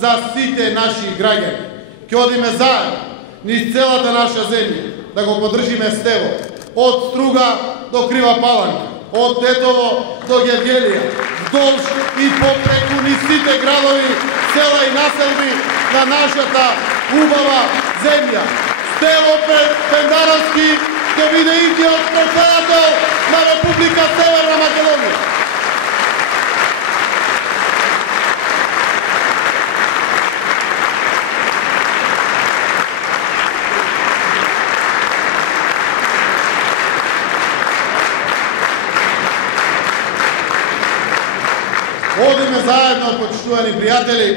за сите наши граѓани. Ќе одиме заедно низ целата наша земја да го поддржиме Стево, од Струга до Крива Паланка, од Тетово до Гевгелија, вдолж и попреку низ сите градови, села и населби на нашата убава земја. Стево Пендаровски ќе биде идниот председател на Република Северна Македонија. Одиме заедно, почитувани пријатели,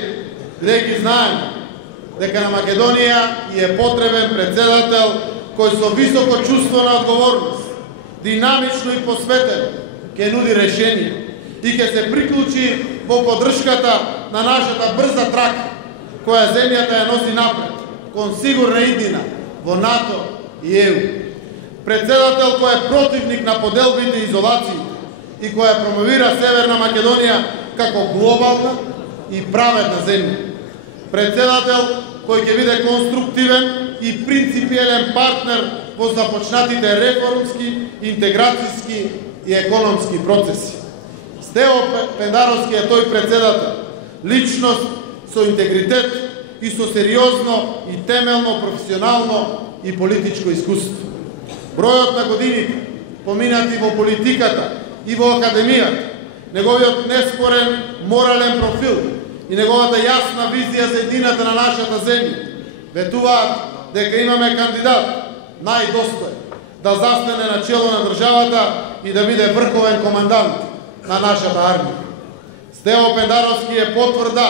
бидејќи знаеме дека на Македонија е потребен председател кој со високо чувство на одговорност, динамично и посветено, ќе нуди решение и ќе се приклучи во поддршката на нашата брза трака, која земјата ја носи напред, кон сигурна иднина во НАТО и ЕУ. Председател кој е противник на поделбите и изолациите и која промовира Северна Македонија како глобална и праведна земја. Председател кој ќе биде конструктивен и принципиелен партнер во започнатите реформски, интеграцијски и економски процеси. Стево Пендаровски е тој председател, личност со интегритет и со сериозно и темелно професионално и политичко искуство. Бројот на годините поминати во политиката и во академијата, неговиот неспорен морален профил и неговата јасна визија за едината на нашата земја ветуваат дека имаме кандидат најдостоен да застане на чело на државата и да биде врховен командант на нашата армија. Стево Пендаровски е потврда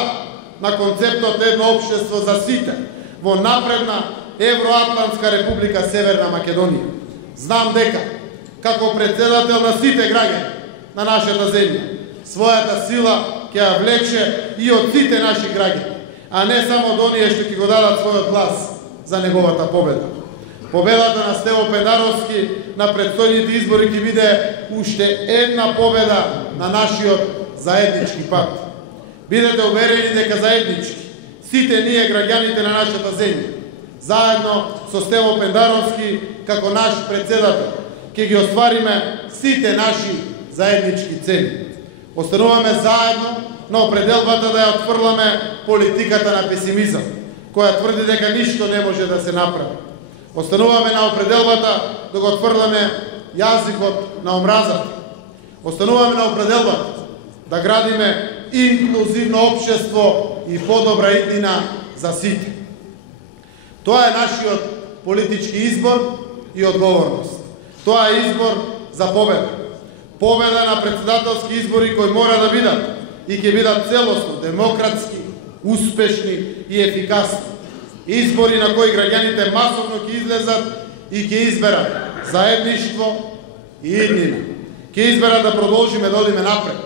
на концептот едно општество за сите во напредна Евроатлантска република Северна Македонија. Знам дека како председател на сите граѓани на нашата земја, својата сила ќе ја влече и од сите наши граѓани, а не само од оние што ќе го дадат својот глас за неговата победа. Победата на Стево Пендаровски на предстојните избори ќе биде уште една победа на нашиот заеднички пат. Бидете уверени дека заеднички сите ние граѓаните на нашата земја, заедно со Стево Пендаровски како наш председател, ќе ги оствариме сите наши заеднички цели. Остануваме заедно на определбата да ја отфрламе политиката на песимизам, која тврди дека ништо не може да се направи. Остануваме на определбата да го отфрламе јазикот на омразата. Остануваме на определбата да градиме инклузивно општество и подобра иднина за сите. Тоа е нашиот политички избор и одговорност. Тоа е избор за победа. Победа на председателски избори кои мора да бидат и ќе бидат целосно демократски, успешни и ефикасни. Избори на кои граѓаните масовно ќе излезат и ќе изберат заедништво и иднина. Ќе изберат да продолжиме да одиме напред.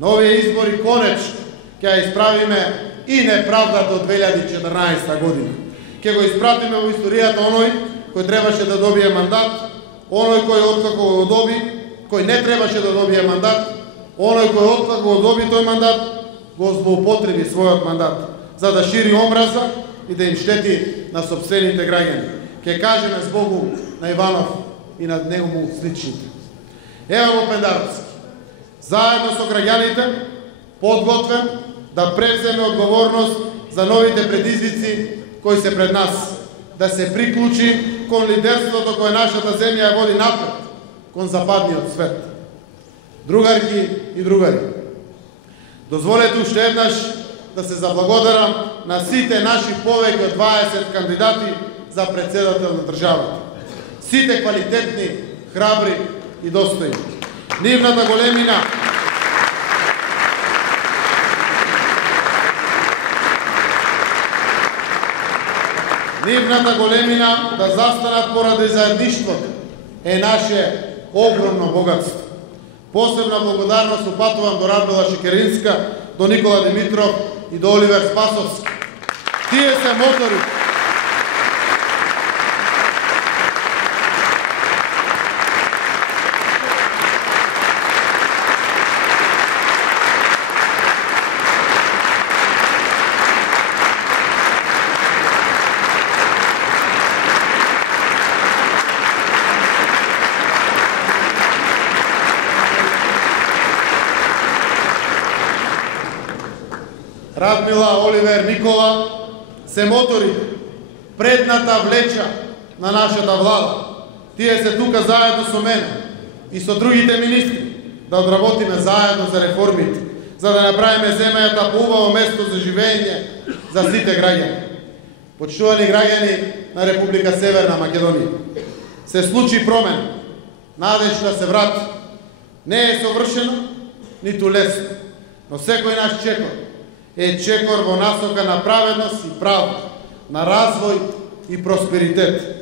На овие избори конечно ќе ја исправиме и неправдата од 2014 година. Ќе го испратиме во историјата оној кој требаше да добие мандат, оној кој откако го доби, кој не требаше да добие мандат, оној кој откако го доби тој мандат, го злоупотреби својот мандат, за да шири омраза и да им штети на сопствените граѓани. Ке кажеме збогу на Иванов и на негову сличните. Ево го Пендаровски, заедно со граѓаните, подготвен да превземе одговорност за новите предизвици кои се пред нас, да се приклучи кон лидерството кое нашата земја ја води напред, кон западниот свет. Другарки и другари, дозволете уште еднаш да се заблагодарам на сите наши повеќе од 20 кандидати за председател на државата. Сите квалитетни, храбри и достојни. Нивната големина да застанат поради заедништвото е наше огромно богатство. Посебна благодарност упатувам до Радмила Шекеринска, до Никола Димитров и до Оливер Спасовски. Тие се мотори. Радмила, Оливер, Никола се моторите, предната влеча на нашата влада. Тие се тука заедно со мене и со другите министри да одработиме заедно за реформите, за да направиме земјата поубаво место за живење за сите граѓани. Почитувани граѓани на Република Северна Македонија, се случи промена, надеж да се врати. Не е совршено, ниту лесно, но секој наш чекор е чекор во насока на праведност и правда, на развој и просперитет.